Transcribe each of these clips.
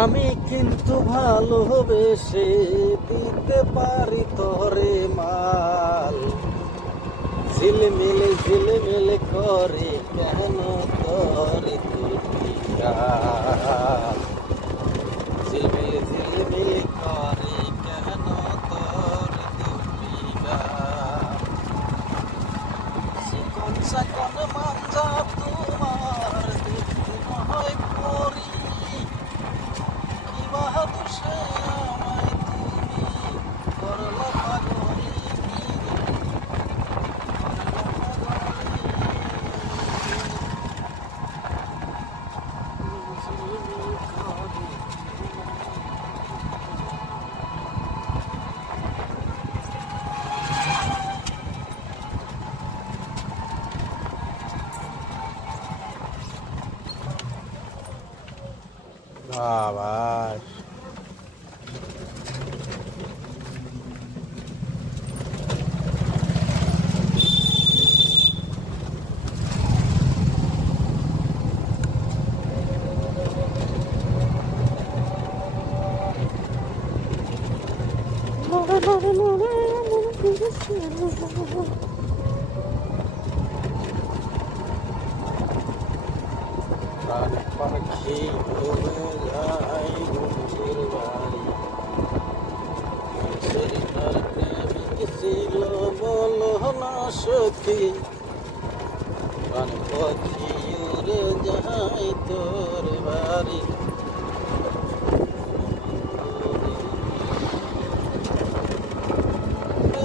আমি কিন্তু ভালোবেসে দিতে পারি তোরে মাল, ঝিলমিলে ঝিলমিলে করে কেন তোরে দুটি গাল, ঝিলমিলে ঝিলমিলে করে কেন তোরে দুটি গাল। চিকন চাকন মাঞ্জা তোমার দেখতে হয় পরি, কি বাহাদুর সে আমায় তুমি করলা পাগলি। বাবা প্রাণ পাখি উড়ে যায় ঘুমের বাড়ি, শরীর প্রেমিক ছিল বলো না সখী, প্রাণ পাখি উড়ে যায় তোর বাড়ি।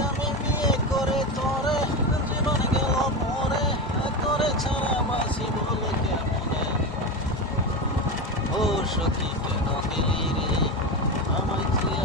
আমি বিয়ে করে তোরে জীবন গেল মরে, তোরে ছাড়া বাসি বল কেমনে, ও সখী কেন গেলি রে আমায় তুই